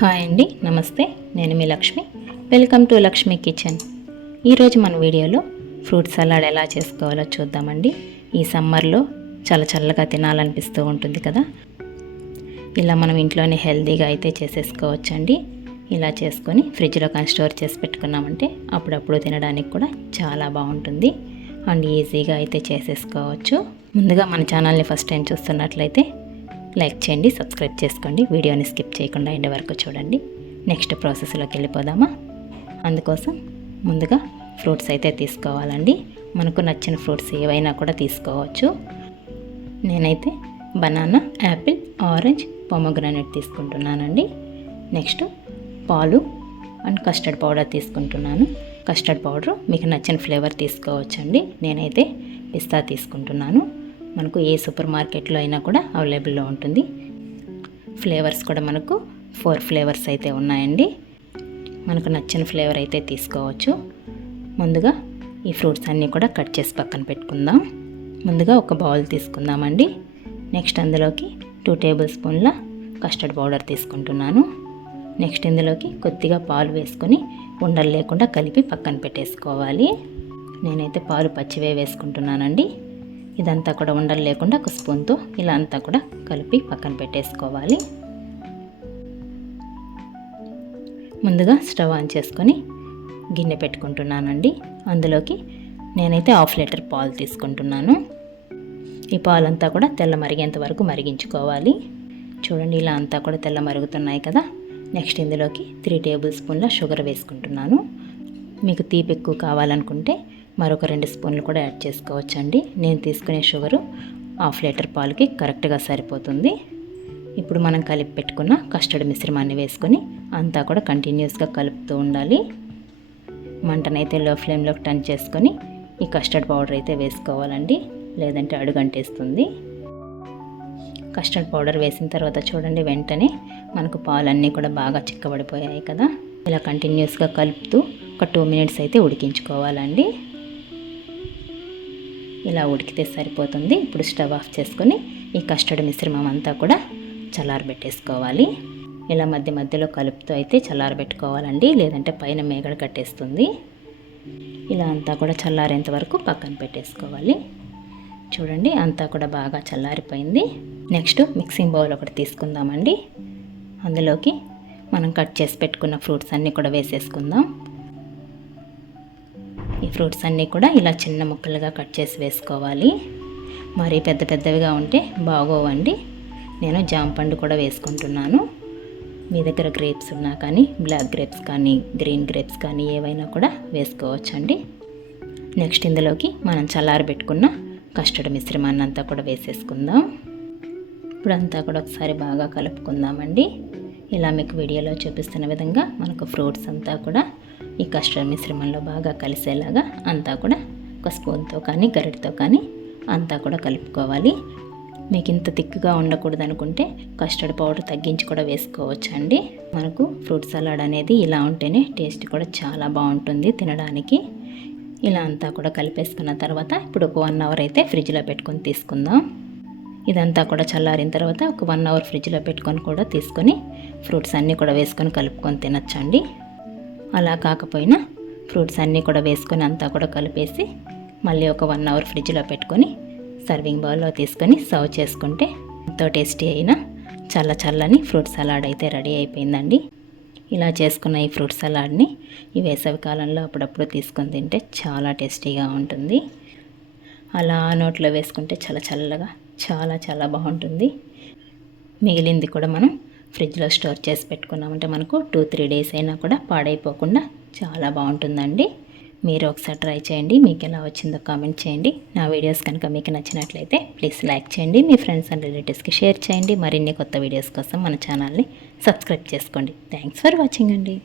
Hi అండి నమస్తే. నేను మీ Lakshmi. Welcome to Lakshmi kitchen. ఈరోజు మన వీడియోలో ఫ్రూట్ సలాడ్ ఎలా చేసుకోవాలో చూద్దామండి. ఈ సమ్మర్లో చాలా చల్లగా తినాలనిపిస్తూ ఉంటుంది కదా. ఇలా మనం ఇంట్లోనే హెల్తీగా అయితే చేసేసుకోవచ్చండి. ఇలా చేసుకొని ఫ్రిడ్జ్లో కానీ స్టోర్ చేసి పెట్టుకున్నామంటే అప్పుడప్పుడు తినడానికి కూడా చాలా బాగుంటుంది. అండ్ ఈజీగా అయితే చేసేసుకోవచ్చు. ముందుగా మన ఛానల్ని ఫస్ట్ టైం చూస్తున్నట్లయితే లైక్ చేయండి సబ్స్క్రైబ్ చేసుకోండి. వీడియోని స్కిప్ చేయకుండా ఎండ్ వరకు చూడండి. నెక్స్ట్ ప్రాసెస్లోకి వెళ్ళిపోదామా? అందుకోసం ముందుగా ఫ్రూట్స్ అయితే తీసుకోవాలండి. మనకు నచ్చిన ఫ్రూట్స్ ఏవైనా కూడా తీసుకోవచ్చు. నేనైతే బనానా యాపిల్ ఆరెంజ్ పొమగ్రానైట్ తీసుకుంటున్నానండి. నెక్స్ట్ పాలు అండ్ కస్టర్డ్ పౌడర్ తీసుకుంటున్నాను. కస్టర్డ్ పౌడర్ మీకు నచ్చిన ఫ్లేవర్ తీసుకోవచ్చండి. నేనైతే పిస్తా తీసుకుంటున్నాను. మనకు ఏ సూపర్ మార్కెట్లో అయినా కూడా అవైలబుల్లో ఉంటుంది. ఫ్లేవర్స్ కూడా మనకు ఫోర్ ఫ్లేవర్స్ అయితే ఉన్నాయండి. మనకు నచ్చిన ఫ్లేవర్ అయితే తీసుకోవచ్చు. ముందుగా ఈ ఫ్రూట్స్ అన్నీ కూడా కట్ చేసి పక్కన పెట్టుకుందాం. ముందుగా ఒక బౌల్ తీసుకుందామండి. నెక్స్ట్ అందులోకి టూ టేబుల్ స్పూన్ల కస్టర్డ్ పౌడర్ తీసుకుంటున్నాను. నెక్స్ట్ ఇందులోకి కొద్దిగా పాలు వేసుకొని ఉండలు లేకుండా కలిపి పక్కన పెట్టేసుకోవాలి. నేనైతే పాలు పచ్చివే వేసుకుంటున్నానండి. ఇదంతా కూడా ఉండలు లేకుండా ఒక స్పూన్తో ఇలా అంతా కూడా కలిపి పక్కన పెట్టేసుకోవాలి. ముందుగా స్టవ్ ఆన్ చేసుకొని గిన్నె పెట్టుకుంటున్నానండి. అందులోకి నేనైతే హాఫ్ లీటర్ పాలు తీసుకుంటున్నాను. ఈ పాలంతా కూడా తెల్ల మరిగేంత వరకు మరిగించుకోవాలి. చూడండి ఇలా అంతా కూడా తెల్ల మరుగుతున్నాయి కదా. నెక్స్ట్ ఇందులోకి త్రీ టేబుల్ స్పూన్ల షుగర్ వేసుకుంటున్నాను. మీకు తీపి ఎక్కువ కావాలనుకుంటే మరొక రెండు స్పూన్లు కూడా యాడ్ చేసుకోవచ్చండి. నేను తీసుకునే షుగరు హాఫ్ లీటర్ పాలకి కరెక్ట్గా సరిపోతుంది. ఇప్పుడు మనం కలిపి పెట్టుకున్న కస్టర్డ్ మిశ్రమాన్ని వేసుకొని అంతా కూడా కంటిన్యూస్గా కలుపుతూ ఉండాలి. మంటనైతే లో ఫ్లేమ్లోకి టర్న్ చేసుకొని ఈ కస్టర్డ్ పౌడర్ అయితే వేసుకోవాలండి. లేదంటే అడుగంటేస్తుంది. కస్టర్డ్ పౌడర్ వేసిన తర్వాత చూడండి వెంటనే మనకు పాలన్నీ కూడా బాగా చిక్కబడిపోయాయి కదా. ఇలా కంటిన్యూస్గా కలుపుతూ ఒక టూ మినిట్స్ అయితే ఉడికించుకోవాలండి. ఇలా ఉడికితే సరిపోతుంది. ఇప్పుడు స్టవ్ ఆఫ్ చేసుకొని ఈ కస్టర్డ్ మిశ్రమం అంతా కూడా చల్లారబెట్టేసుకోవాలి. ఇలా మధ్య మధ్యలో కలుపుతూ అయితే చల్లారబెట్టుకోవాలండి. లేదంటే పైన మేగడ కట్టేస్తుంది. ఇలా అంతా కూడా చల్లారేంత వరకు పక్కన పెట్టేసుకోవాలి. చూడండి అంతా కూడా బాగా చల్లారిపోయింది. నెక్స్ట్ మిక్సింగ్ బౌల్ ఒకటి తీసుకుందామండి. అందులోకి మనం కట్ చేసి పెట్టుకున్న ఫ్రూట్స్ అన్నీ కూడా వేసేసుకుందాం. ఫ్రూట్స్ అన్నీ కూడా ఇలా చిన్న ముక్కలుగా కట్ చేసి వేసుకోవాలి. మరి పెద్ద పెద్దవిగా ఉంటే బాగోవండి. నేను జాంపండు కూడా వేసుకుంటున్నాను. మీ దగ్గర గ్రేప్స్ ఉన్నా కానీ బ్లాక్ గ్రేప్స్ కానీ గ్రీన్ గ్రేప్స్ కానీ ఏవైనా కూడా వేసుకోవచ్చండి. నెక్స్ట్ ఇందులోకి మనం చల్లారబెట్టుకున్న కస్టర్డ్ మిశ్రమాన్ని అంతా కూడా వేసేసుకుందాం. ఇప్పుడు అంతా కూడా ఒకసారి బాగా కలుపుకుందామండి. ఇలా మీకు వీడియోలో చూపిస్తున్న విధంగా మనకు ఫ్రూట్స్ అంతా కూడా ఈ కస్టర్డ్ మిశ్రమంలో బాగా కలిసేలాగా అంతా కూడా ఒక స్పూన్తో కానీ గరిటతో కానీ అంతా కూడా కలుపుకోవాలి. మీకు ఇంత తిక్కుగా ఉండకూడదు అనుకుంటే కస్టర్డ్ పౌడర్ తగ్గించి కూడా వేసుకోవచ్చండి. మనకు ఫ్రూట్ సలాడ్ అనేది ఇలా ఉంటేనే టేస్ట్ కూడా చాలా బాగుంటుంది తినడానికి. ఇలా అంతా కూడా కలిపేసుకున్న తర్వాత ఇప్పుడు ఒక వన్ అవర్ అయితే ఫ్రిడ్జ్లో పెట్టుకొని తీసుకుందాం. ఇదంతా కూడా చల్లారిన తర్వాత ఒక వన్ అవర్ ఫ్రిడ్జ్లో పెట్టుకొని కూడా తీసుకొని ఫ్రూట్స్ అన్నీ కూడా వేసుకొని కలుపుకొని తినచ్చండి. అలా కాకపోయినా ఫ్రూట్స్ అన్నీ కూడా వేసుకొని అంతా కూడా కలిపేసి మళ్ళీ ఒక వన్ అవర్ ఫ్రిడ్జ్లో పెట్టుకొని సర్వింగ్ బౌల్లో తీసుకొని సర్వ్ చేసుకుంటే ఎంతో టేస్టీ అయిన చల్ల చల్లని ఫ్రూట్ సలాడ్ అయితే రెడీ అయిపోయిందండి. ఇలా చేసుకున్న ఈ ఫ్రూట్ సలాడ్ని ఈ వేసవికాలంలో అప్పుడప్పుడు తీసుకొని తింటే చాలా టేస్టీగా ఉంటుంది. అలా నోట్లో వేసుకుంటే చాలా చల్లగా చాలా చాలా బాగుంటుంది. మిగిలింది కూడా మనం ఫ్రిడ్జ్లో స్టోర్ చేసి పెట్టుకున్నామంటే మనకు టూ త్రీ డేస్ అయినా కూడా పాడైపోకుండా చాలా బాగుంటుందండి. మీరు ఒకసారి ట్రై చేయండి. మీకు ఎలా వచ్చిందో కామెంట్ చేయండి. నా వీడియోస్ కనుక మీకు నచ్చినట్లయితే ప్లీజ్ లైక్ చేయండి. మీ ఫ్రెండ్స్ అండ్ రిలేటివ్స్కి షేర్ చేయండి. మరిన్ని కొత్త వీడియోస్ కోసం మన ఛానల్ని సబ్స్క్రైబ్ చేసుకోండి. థ్యాంక్స్ ఫర్ వాచింగ్ అండి.